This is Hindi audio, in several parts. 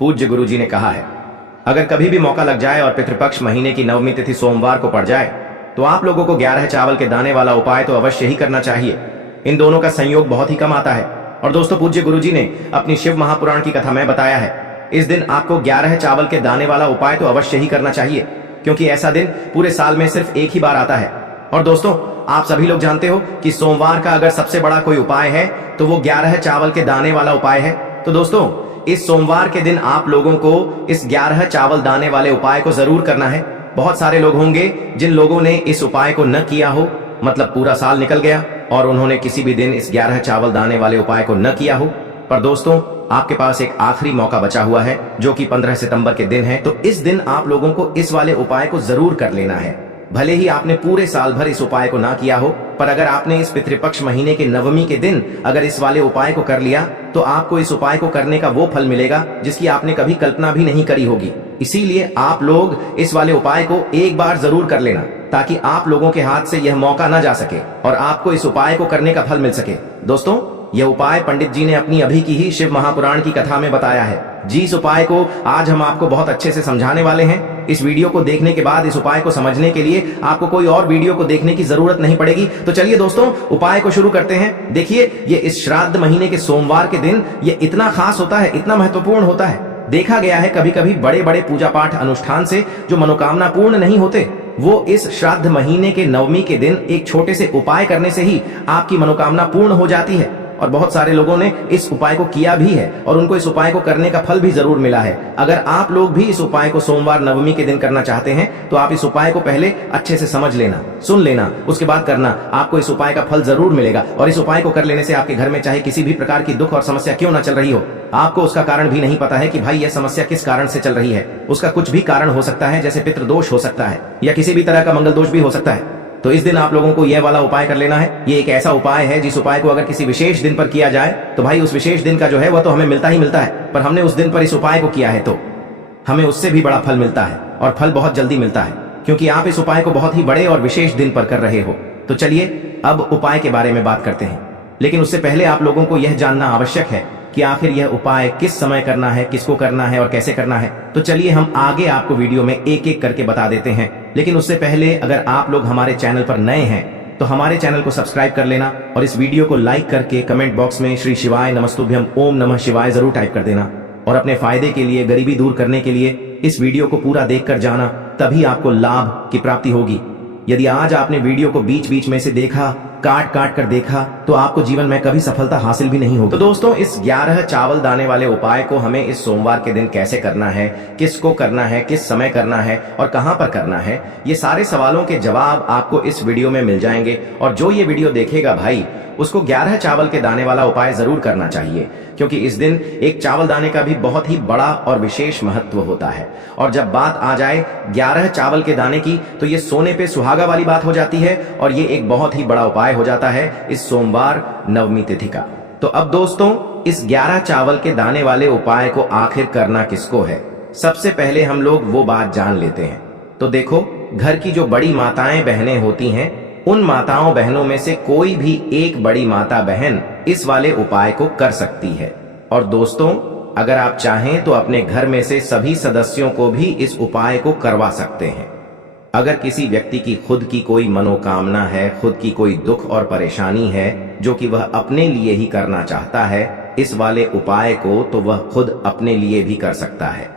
पूज्य गुरुजी ने कहा है, अगर कभी भी मौका लग जाए और पितृपक्ष महीने की नवमी तिथि सोमवार को पड़ जाए तो आप लोगों को 11 चावल के दाने वाला उपाय तो अवश्य ही करना चाहिए। इन दोनों का संयोग बहुत ही कम आता है। और दोस्तों, पूज्य गुरुजी ने अपनी शिव महापुराण की कथा में बताया है, इस दिन आपको 11 चावल के दाने वाला उपाय तो अवश्य ही करना चाहिए, क्योंकि ऐसा दिन पूरे साल में सिर्फ एक ही बार आता है। और दोस्तों, आप सभी लोग जानते हो कि सोमवार का अगर सबसे बड़ा कोई उपाय है तो वो 11 चावल के दाने वाला उपाय है। तो दोस्तों, इस सोमवार के दिन आप लोगों को इस 11 चावल दाने वाले उपाय को जरूर करना है। बहुत सारे लोग होंगे जिन लोगों ने इस उपाय को न किया हो, मतलब पूरा साल निकल गया और उन्होंने किसी भी दिन इस 11 चावल दाने वाले उपाय को न किया हो। पर दोस्तों, आपके पास एक आखिरी मौका बचा हुआ है, जो कि 15 सितंबर के दिन है। तो इस दिन आप लोगों को इस वाले उपाय को जरूर कर लेना है। भले ही आपने पूरे साल भर इस उपाय को ना किया हो, पर अगर आपने इस पितृपक्ष महीने के नवमी के दिन अगर इस वाले उपाय को कर लिया तो आपको इस उपाय को करने का वो फल मिलेगा जिसकी आपने कभी कल्पना भी नहीं करी होगी। इसीलिए आप लोग इस वाले उपाय को एक बार जरूर कर लेना, ताकि आप लोगों के हाथ से यह मौका ना जा सके और आपको इस उपाय को करने का फल मिल सके। दोस्तों, यह उपाय पंडित जी ने अपनी अभी की ही शिव महापुराण की कथा में बताया है। जिस उपाय को आज हम आपको बहुत अच्छे से समझाने वाले हैं, इस वीडियो को देखने के बाद इस उपाय को समझने के लिए आपको कोई और वीडियो को देखने की जरूरत नहीं पड़ेगी। तो चलिए दोस्तों, उपाय को शुरू करते हैं। देखिए, ये इस श्राद्ध महीने के सोमवार के दिन ये इतना खास होता है, इतना महत्वपूर्ण होता है। देखा गया है कभी कभी बड़े बड़े पूजा पाठ अनुष्ठान से जो मनोकामना पूर्ण नहीं होते, वो इस श्राद्ध महीने के नवमी के दिन एक छोटे से उपाय करने से ही आपकी मनोकामना पूर्ण हो जाती है। और बहुत सारे लोगों ने इस उपाय को किया भी है और उनको इस उपाय को करने का फल भी जरूर मिला है। अगर आप लोग भी इस उपाय को सोमवार नवमी के दिन करना चाहते हैं तो आप इस उपाय को पहले अच्छे से समझ लेना, सुन लेना, उसके बाद करना। आपको इस उपाय का फल जरूर मिलेगा। और इस उपाय को कर लेने से आपके घर में चाहे किसी भी प्रकार की दुख और समस्या क्यों ना चल रही हो, आपको उसका कारण भी नहीं पता है कि भाई यह समस्या किस कारण से चल रही है, उसका कुछ भी कारण हो सकता है, जैसे पितृदोष हो सकता है या किसी भी तरह का मंगल दोष भी हो सकता है। तो इस दिन आप लोगों को यह वाला उपाय कर लेना है। ये एक ऐसा उपाय है जिस उपाय को अगर किसी विशेष दिन पर किया जाए तो भाई उस विशेष दिन का जो है वह तो हमें मिलता ही मिलता है, पर हमने उस दिन पर इस उपाय को किया है तो हमें उससे भी बड़ा फल मिलता है, और फल बहुत जल्दी मिलता है, क्योंकि आप इस उपाय को बहुत ही बड़े और विशेष दिन पर कर रहे हो। तो चलिए अब उपाय के बारे में बात करते हैं, लेकिन उससे पहले आप लोगों को यह जानना आवश्यक है कि आखिर यह उपाय किस समय करना है, किसको करना है और कैसे करना है। तो चलिए हम आगे आपको वीडियो में एक एक करके बता देते हैं। लेकिन उससे पहले अगर आप लोग हमारे चैनल पर नए हैं तो हमारे चैनल को सब्सक्राइब कर लेना और इस वीडियो को लाइक करके कमेंट बॉक्स में श्री शिवाय नमस्तुभ्यम ओम नमः शिवाय जरूर टाइप कर देना। और अपने फायदे के लिए, गरीबी दूर करने के लिए इस वीडियो को पूरा देखकर जाना, तभी आपको लाभ की प्राप्ति होगी। यदि आज आपने वीडियो को बीच बीच में से देखा, काट काट कर देखा, तो आपको जीवन में कभी सफलता हासिल भी नहीं होगी। तो दोस्तों, इस 11 चावल दाने वाले उपाय को हमें इस सोमवार के दिन कैसे करना है, किसको करना है, किस समय करना है और कहां पर करना है, ये सारे सवालों के जवाब आपको इस वीडियो में मिल जाएंगे। और जो ये वीडियो देखेगा भाई, उसको 11 चावल के दाने वाला उपाय जरूर करना चाहिए, क्योंकि इस दिन एक चावल दाने का भी बहुत ही बड़ा और विशेष महत्व होता है। और जब बात आ जाए 11 चावल के दाने की, तो ये सोने पे सुहागा वाली बात हो जाती है और ये एक बहुत ही बड़ा उपाय हो जाता है इस सोमवार नवमी तिथि का। तो अब दोस्तों, इस 11 चावल के दाने वाले उपाय को आखिर करना किसको है, सबसे पहले हम लोग वो बात जान लेते हैं। तो देखो, घर की जो बड़ी माताएं बहनें होती हैं, उन माताओं बहनों में से कोई भी एक बड़ी माता बहन इस वाले उपाय को कर सकती है। और दोस्तों, अगर आप चाहें तो अपने घर में से सभी सदस्यों को भी इस उपाय को करवा सकते हैं। अगर किसी व्यक्ति की खुद की कोई मनोकामना है, खुद की कोई दुख और परेशानी है जो कि वह अपने लिए ही करना चाहता है इस वाले उपाय को, तो वह खुद अपने लिए भी कर सकता है।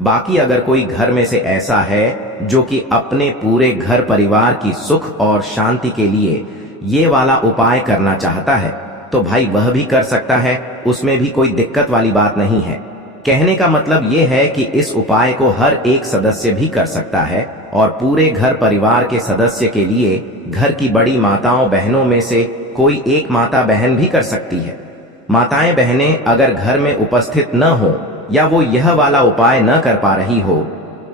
बाकी अगर कोई घर में से ऐसा है जो कि अपने पूरे घर परिवार की सुख और शांति के लिए ये वाला उपाय करना चाहता है, तो भाई वह भी कर सकता है, उसमें भी कोई दिक्कत वाली बात नहीं है। कहने का मतलब ये है कि इस उपाय को हर एक सदस्य भी कर सकता है और पूरे घर परिवार के सदस्य के लिए घर की बड़ी माताओं बहनों में से कोई एक माता बहन भी कर सकती है। माताएं बहनें अगर घर में उपस्थित न हो या वो यह वाला उपाय न कर पा रही हो,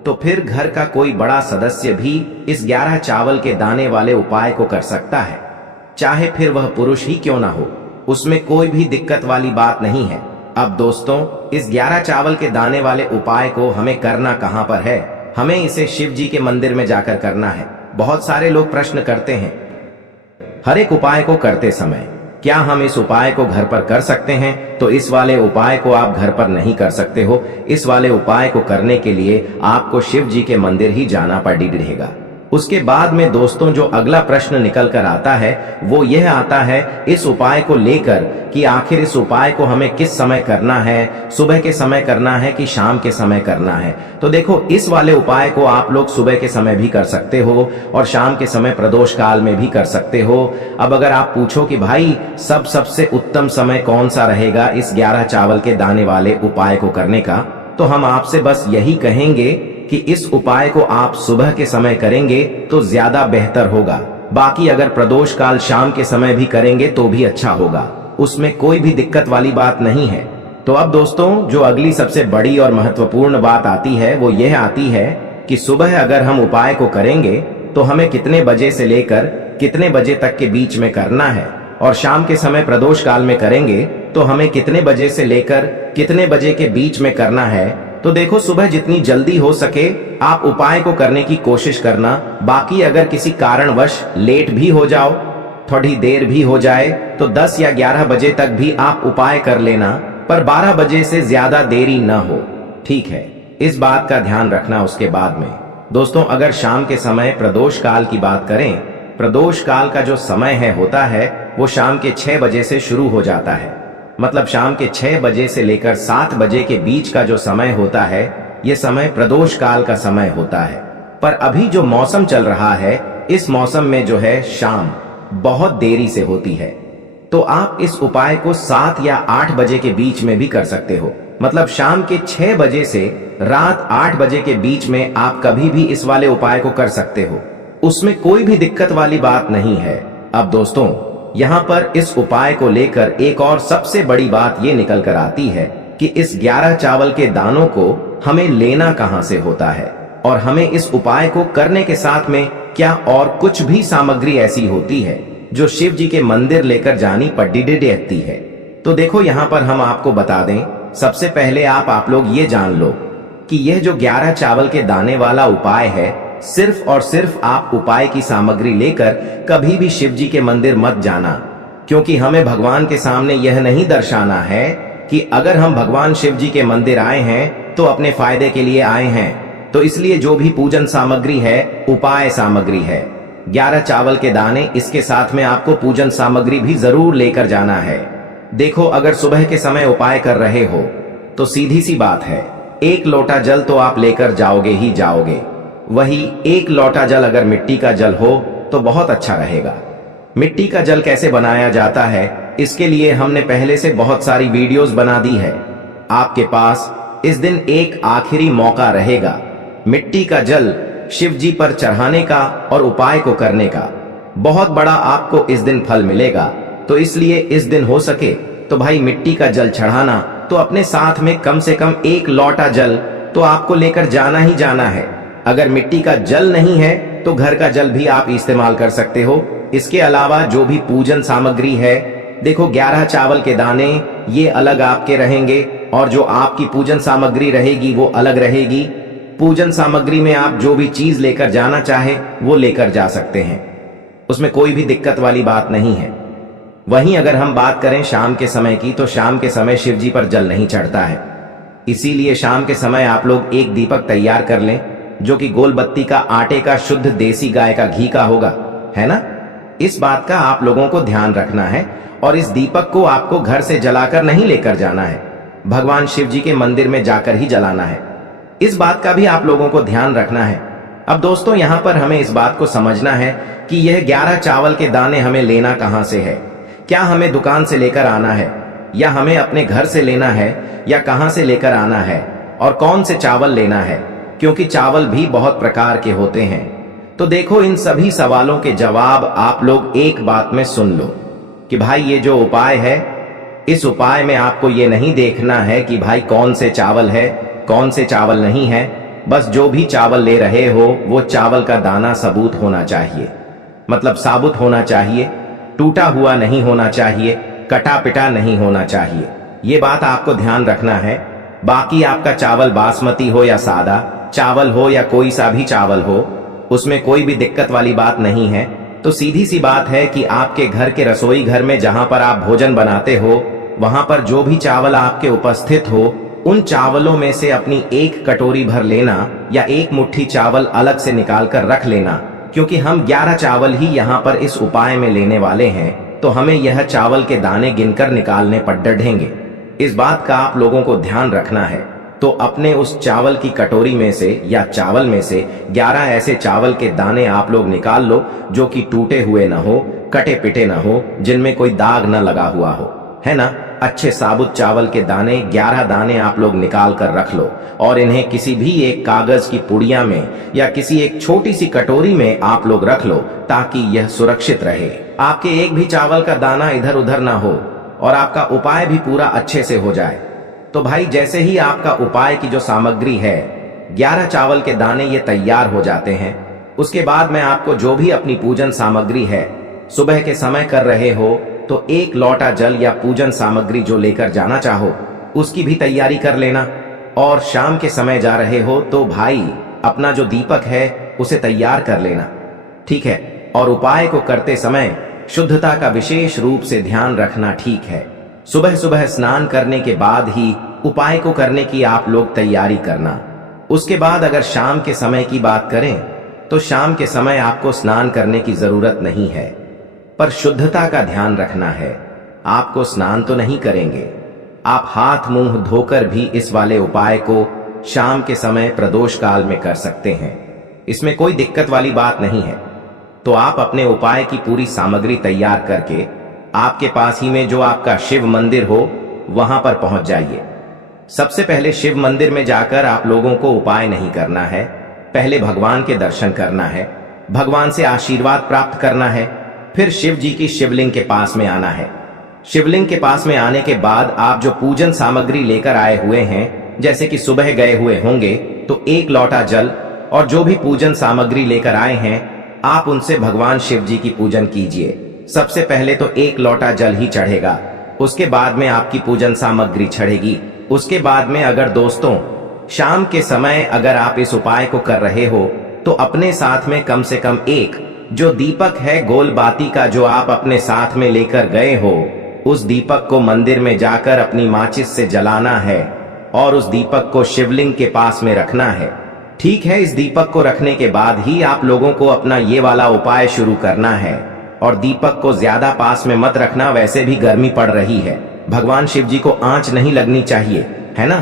तो फिर घर का कोई बड़ा सदस्य भी इस 11 चावल के दाने वाले उपाय को कर सकता है, चाहे फिर वह पुरुष ही क्यों ना हो, उसमें कोई भी दिक्कत वाली बात नहीं है। अब दोस्तों, इस 11 चावल के दाने वाले उपाय को हमें करना कहां पर है? हमें इसे शिव जी के मंदिर में जाकर करना है। बहुत सारे लोग प्रश्न करते हैं हर एक उपाय को करते समय क्या हम इस उपाय को घर पर कर सकते हैं? तो इस वाले उपाय को आप घर पर नहीं कर सकते हो। इस वाले उपाय को करने के लिए आपको शिव जी के मंदिर ही जाना पड़ेगा। उसके बाद में दोस्तों जो अगला प्रश्न निकल कर आता है वो यह आता है इस उपाय को लेकर कि आखिर इस उपाय को हमें किस समय करना है, सुबह के समय करना है कि शाम के समय करना है। तो देखो, इस वाले उपाय को आप लोग सुबह के समय भी कर सकते हो और शाम के समय प्रदोष काल में भी कर सकते हो। अब अगर आप पूछो कि भाई सबसे उत्तम समय कौन सा रहेगा इस 11 चावल के दाने वाले उपाय को करने का, तो हम आपसे बस यही कहेंगे कि इस उपाय को आप सुबह के समय करेंगे तो ज्यादा बेहतर होगा। बाकी अगर प्रदोष काल शाम के समय भी करेंगे तो भी अच्छा होगा, उसमें कोई भी दिक्कत वाली बात नहीं है। तो अब दोस्तों जो अगली सबसे बड़ी और महत्वपूर्ण बात आती है वो यह आती है कि सुबह अगर हम उपाय को करेंगे तो हमें कितने बजे से लेकर कितने बजे तक के बीच में करना है, और शाम के समय प्रदोष काल में करेंगे तो हमें कितने बजे से लेकर कितने बजे के बीच में करना है। तो देखो, सुबह जितनी जल्दी हो सके आप उपाय को करने की कोशिश करना। बाकी अगर किसी कारणवश लेट भी हो जाओ, थोड़ी देर भी हो जाए, तो 10 या 11 बजे तक भी आप उपाय कर लेना, पर 12 बजे से ज्यादा देरी न हो, ठीक है? इस बात का ध्यान रखना। उसके बाद में दोस्तों अगर शाम के समय प्रदोष काल की बात करें, प्रदोष काल का जो समय होता है वो शाम के 6 बजे से शुरू हो जाता है। मतलब शाम के 6 बजे से लेकर 7 बजे के बीच का जो समय होता है ये समय प्रदोष काल का समय होता है। पर अभी जो मौसम चल रहा है इस मौसम में जो है शाम बहुत देरी से होती है, तो आप इस उपाय को 7 या 8 बजे के बीच में भी कर सकते हो। मतलब शाम के 6 बजे से रात 8 बजे के बीच में आप कभी भी इस वाले उपाय को कर सकते हो, उसमें कोई भी दिक्कत वाली बात नहीं है। अब दोस्तों यहाँ पर इस उपाय को लेकर एक और सबसे बड़ी बात ये निकल कर आती है कि इस 11 चावल के दानों को हमें लेना कहां से होता है, और हमें इस उपाय को करने के साथ में क्या और कुछ भी सामग्री ऐसी होती है जो शिव जी के मंदिर लेकर जानी पड़ती है। तो देखो यहाँ पर हम आपको बता दें, सबसे पहले आप लोग ये जान लो कि यह जो 11 चावल के दाने वाला उपाय है, सिर्फ और सिर्फ आप उपाय की सामग्री लेकर कभी भी शिव जी के मंदिर मत जाना, क्योंकि हमें भगवान के सामने यह नहीं दर्शाना है कि अगर हम भगवान शिव जी के मंदिर आए हैं तो अपने फायदे के लिए आए हैं। तो इसलिए जो भी पूजन सामग्री है उपाय सामग्री है, 11 चावल के दाने, इसके साथ में आपको पूजन सामग्री भी जरूर लेकर जाना है। देखो, अगर सुबह के समय उपाय कर रहे हो तो सीधी सी बात है, 1 लोटा जल तो आप लेकर जाओगे ही जाओगे। वही 1 लोटा जल अगर मिट्टी का जल हो तो बहुत अच्छा रहेगा। मिट्टी का जल कैसे बनाया जाता है इसके लिए हमने पहले से बहुत सारी वीडियोस बना दी है। आपके पास इस दिन एक आखिरी मौका रहेगा मिट्टी का जल शिव जी पर चढ़ाने का और उपाय को करने का। बहुत बड़ा आपको इस दिन फल मिलेगा। तो इसलिए इस दिन हो सके तो भाई मिट्टी का जल चढ़ाना, तो अपने साथ में कम से कम 1 लोटा जल तो आपको लेकर जाना ही जाना है। अगर मिट्टी का जल नहीं है तो घर का जल भी आप इस्तेमाल कर सकते हो। इसके अलावा जो भी पूजन सामग्री है, देखो 11 चावल के दाने ये अलग आपके रहेंगे और जो आपकी पूजन सामग्री रहेगी वो अलग रहेगी। पूजन सामग्री में आप जो भी चीज लेकर जाना चाहे वो लेकर जा सकते हैं, उसमें कोई भी दिक्कत वाली बात नहीं है। वहीं अगर हम बात करें शाम के समय की, तो शाम के समय शिव जी पर जल नहीं चढ़ता है, इसीलिए शाम के समय आप लोग एक दीपक तैयार कर लें जो कि गोल बत्ती का, आटे का, शुद्ध देसी गाय का घी का होगा, है ना? इस बात का आप लोगों को ध्यान रखना है। और इस दीपक को आपको घर से जलाकर नहीं लेकर जाना है, भगवान शिव जी के मंदिर में जाकर ही जलाना है। इस बात का भी आप लोगों को ध्यान रखना है। अब दोस्तों यहाँ पर हमें इस बात को समझना है कि यह 11 चावल के दाने हमें लेना कहां से है। क्या हमें दुकान से लेकर आना है, या हमें अपने घर से लेना है, या कहां से लेकर आना है, और कौन से चावल लेना है, क्योंकि चावल भी बहुत प्रकार के होते हैं। तो देखो, इन सभी सवालों के जवाब आप लोग एक बात में सुन लो कि भाई ये जो उपाय है, इस उपाय में आपको ये नहीं देखना है कि भाई कौन से चावल है कौन से चावल नहीं है। बस जो भी चावल ले रहे हो वो चावल का दाना सबूत होना चाहिए, मतलब साबुत होना चाहिए, टूटा हुआ नहीं होना चाहिए, कटा पिटा नहीं होना चाहिए। ये बात आपको ध्यान रखना है। बाकी आपका चावल बासमती हो या सादा चावल हो या कोई सा भी चावल हो, उसमें कोई भी दिक्कत वाली बात नहीं है। तो तो सीधी सी बात है कि आपके घर के रसोई घर में जहां पर आप भोजन बनाते हो, वहां पर जो भी चावल आपके उपस्थित हो, उन चावलों में से अपनी एक कटोरी भर लेना या एक मुट्ठी चावल अलग से निकाल कर रख लेना। क्योंकि हम 11 चावल ही यहाँ पर इस उपाय में लेने वाले हैं, तो हमें यह चावल के दाने गिनकर निकालने पर डढ़ेंगे। इस बात का आप लोगों को ध्यान रखना है। तो अपने उस चावल की कटोरी में से या चावल में से 11 ऐसे चावल के दाने आप लोग निकाल लो जो कि टूटे हुए न हो, कटे पिटे न हो, जिनमें कोई दाग न लगा हुआ हो, है ना। अच्छे साबुत चावल के दाने 11 दाने आप लोग निकाल कर रख लो और इन्हें किसी भी एक कागज की पुड़िया में या किसी एक छोटी सी कटोरी में आप लोग रख लो, ताकि यह सुरक्षित रहे। आपके एक भी चावल का दाना इधर उधर ना हो और आपका उपाय भी पूरा अच्छे से हो जाए। तो भाई जैसे ही आपका उपाय की जो सामग्री है, 11 चावल के दाने ये तैयार हो जाते हैं, उसके बाद मैं आपको जो भी अपनी पूजन सामग्री है, सुबह के समय कर रहे हो तो 1 लोटा जल या पूजन सामग्री जो लेकर जाना चाहो उसकी भी तैयारी कर लेना। और शाम के समय जा रहे हो तो भाई अपना जो दीपक है उसे तैयार कर लेना, ठीक है। और उपाय को करते समय शुद्धता का विशेष रूप से ध्यान रखना, ठीक है। सुबह सुबह स्नान करने के बाद ही उपाय को करने की आप लोग तैयारी करना। उसके बाद अगर शाम के समय की बात करें तो शाम के समय आपको स्नान करने की जरूरत नहीं है, पर शुद्धता का ध्यान रखना है। आपको स्नान तो नहीं करेंगे, आप हाथ मुंह धोकर भी इस वाले उपाय को शाम के समय प्रदोष काल में कर सकते हैं। इसमें कोई दिक्कत वाली बात नहीं है। तो आप अपने उपाय की पूरी सामग्री तैयार करके आपके पास ही में जो आपका शिव मंदिर हो वहां पर पहुंच जाइए। सबसे पहले शिव मंदिर में जाकर आप लोगों को उपाय नहीं करना है, पहले भगवान के दर्शन करना है, भगवान से आशीर्वाद प्राप्त करना है, फिर शिव जी की शिवलिंग के पास में आना है। शिवलिंग के पास में आने के बाद आप जो पूजन सामग्री लेकर आए हुए हैं, जैसे कि सुबह गए हुए होंगे तो 1 लोटा जल और जो भी पूजन सामग्री लेकर आए हैं, आप उनसे भगवान शिव जी की पूजन कीजिए। सबसे पहले तो 1 लोटा जल ही चढ़ेगा, उसके बाद में आपकी पूजन सामग्री चढ़ेगी। उसके बाद में अगर दोस्तों शाम के समय अगर आप इस उपाय को कर रहे हो तो अपने साथ में कम से कम एक जो दीपक है गोल बाती का जो आप अपने साथ में लेकर गए हो, उस दीपक को मंदिर में जाकर अपनी माचिस से जलाना है और उस दीपक को शिवलिंग के पास में रखना है, ठीक है। इस दीपक को रखने के बाद ही आप लोगों को अपना ये वाला उपाय शुरू करना है। और दीपक को ज्यादा पास में मत रखना, वैसे भी गर्मी पड़ रही है, भगवान शिव जी को आंच नहीं लगनी चाहिए, है ना।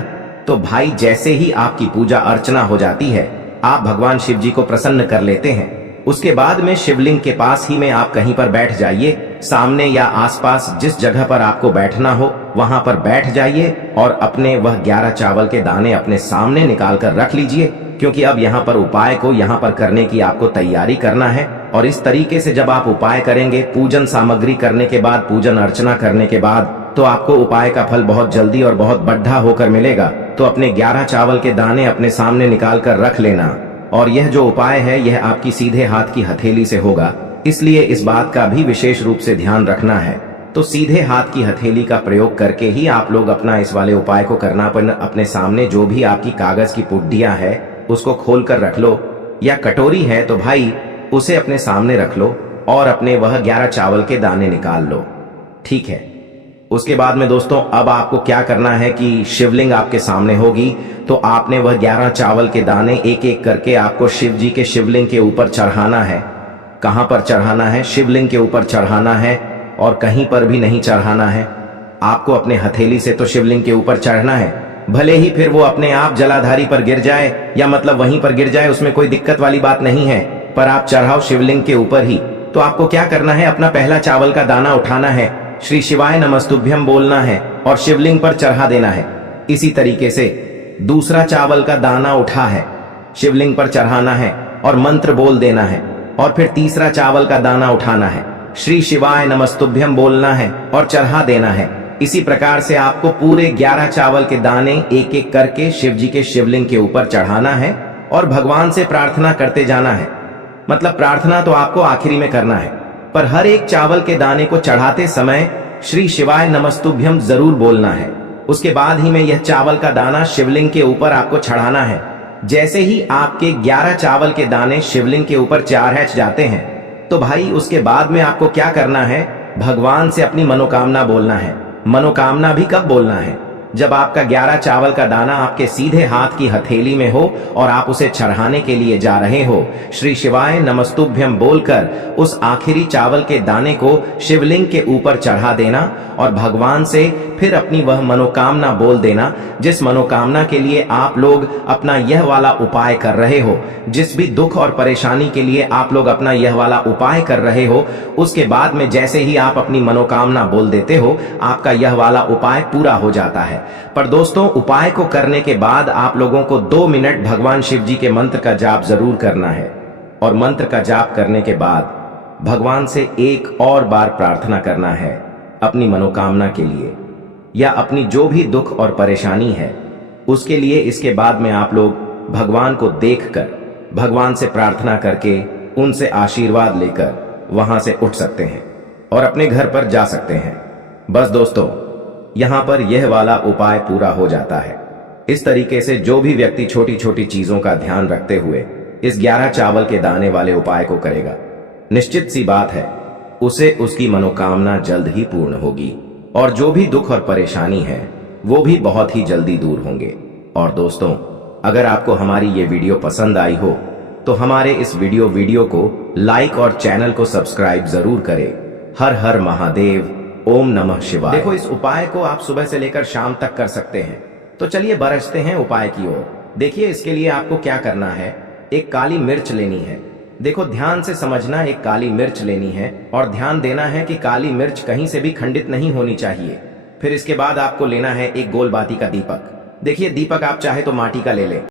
तो भाई जैसे ही आपकी पूजा अर्चना हो जाती है, आप भगवान शिव जी को प्रसन्न कर लेते हैं। उसके बाद में शिवलिंग के पास ही में आप कहीं पर बैठ जाइए, सामने या आसपास जिस जगह पर आपको बैठना हो वहां पर बैठ जाइए और अपने वह 11 चावल के दाने अपने सामने निकाल कर रख लीजिए। क्योंकि अब यहाँ पर उपाय को यहाँ पर करने की आपको तैयारी करना है। और इस तरीके से जब आप उपाय करेंगे, पूजन सामग्री करने के बाद, पूजन अर्चना करने के बाद, तो आपको उपाय का फल बहुत जल्दी और बहुत बढ़ा होकर मिलेगा। तो अपने 11 चावल के दाने अपने सामने निकाल कर रख लेना। और यह जो उपाय है यह आपकी सीधे हाथ की हथेली से होगा, इसलिए इस बात का भी विशेष रूप से ध्यान रखना है। तो सीधे हाथ की हथेली का प्रयोग करके ही आप लोग अपना इस वाले उपाय को करना। पर अपने सामने जो भी आपकी कागज की पुड्डियां है उसको खोल कर रख लो, या कटोरी है तो भाई उसे अपने सामने रख लो और अपने वह 11 चावल के दाने निकाल लो, ठीक है। उसके बाद में दोस्तों अब आपको क्या करना है कि शिवलिंग आपके सामने होगी, तो आपने वह 11 चावल के दाने एक एक करके आपको शिव जी के शिवलिंग के ऊपर चढ़ाना है। कहां पर चढ़ाना है? शिवलिंग के ऊपर चढ़ाना है और कहीं पर भी नहीं चढ़ाना है। आपको अपने हथेली से तो शिवलिंग के ऊपर चढ़ना है, भले ही फिर वो अपने आप जलाधारी पर गिर जाए या मतलब वहीं पर गिर जाए, उसमें कोई दिक्कत वाली बात नहीं है, पर आप चढ़ाओ शिवलिंग के ऊपर ही। तो आपको क्या करना है, अपना पहला चावल का दाना उठाना है, श्री शिवाय नमस्तुभ्यम बोलना है और शिवलिंग पर चढ़ा देना है। इसी तरीके से दूसरा चावल का दाना उठा है, शिवलिंग पर चढ़ाना है और मंत्र बोल देना है। और फिर तीसरा चावल का दाना उठाना है, श्री शिवाय नमस्तुभ्यम बोलना है और चढ़ा देना है। इसी प्रकार से आपको पूरे 11 चावल के दाने एक एक करके शिव जी के शिवलिंग के ऊपर चढ़ाना है और भगवान से प्रार्थना करते जाना है। मतलब प्रार्थना तो आपको आखिरी में करना है, पर हर एक चावल के दाने को चढ़ाते समय श्री शिवाय नमस्तुभ्यम जरूर बोलना है। उसके बाद ही में यह चावल का दाना शिवलिंग के ऊपर आपको चढ़ाना है। जैसे ही आपके 11 चावल के दाने शिवलिंग के ऊपर चढ़ जाते हैं, तो भाई उसके बाद में आपको क्या करना है, भगवान से अपनी मनोकामना बोलना है। मनोकामना भी कब बोलना है, जब आपका 11 चावल का दाना आपके सीधे हाथ की हथेली में हो और आप उसे चढ़ाने के लिए जा रहे हो। श्री शिवाय नमस्तुभ्यम बोलकर उस आखिरी चावल के दाने को शिवलिंग के ऊपर चढ़ा देना और भगवान से फिर अपनी वह मनोकामना बोल देना, जिस मनोकामना के लिए आप लोग अपना यह वाला उपाय कर रहे हो, जिस भी दुख और परेशानी के लिए आप लोग अपना यह वाला उपाय कर रहे हो। उसके बाद में जैसे ही आप अपनी मनोकामना बोल देते हो, आपका यह वाला उपाय पूरा हो जाता है। पर दोस्तों, उपाय को करने के बाद आप लोगों को 2 मिनट भगवान शिव जी के मंत्र का जाप जरूर करना है और मंत्र का जाप करने के बाद भगवान से एक और बार प्रार्थना करना है अपनी मनोकामना के लिए या अपनी जो भी दुख और परेशानी है उसके लिए। इसके बाद में आप लोग भगवान को देखकर, भगवान से प्रार्थना करके, उनसे आशीर्वाद लेकर वहां से उठ सकते हैं और अपने घर पर जा सकते हैं। बस दोस्तों, यहां पर यह वाला उपाय पूरा हो जाता है। इस तरीके से जो भी व्यक्ति छोटी छोटी चीजों का ध्यान रखते हुए इस 11 चावल के दाने वाले उपाय को करेगा, निश्चित सी बात है उसे उसकी मनोकामना जल्द ही पूर्ण होगी और जो भी दुख और परेशानी है वो भी बहुत ही जल्दी दूर होंगे। और दोस्तों, अगर आपको हमारी ये वीडियो पसंद आई हो तो हमारे इस वीडियो को लाइक और चैनल को सब्सक्राइब जरूर करें। हर हर महादेव, ओम नमः शिवाय। देखो, इस उपाय को आप सुबह से लेकर शाम तक कर सकते हैं। तो चलिए बरसते हैं उपाय की ओर। देखिए, इसके लिए आपको क्या करना है, एक काली मिर्च लेनी है। देखो, ध्यान से समझना, एक काली मिर्च लेनी है और ध्यान देना है कि काली मिर्च कहीं से भी खंडित नहीं होनी चाहिए। फिर इसके बाद आपको लेना है एक गोल बाती का दीपक। देखिए, दीपक आप चाहे तो माटी का ले लें।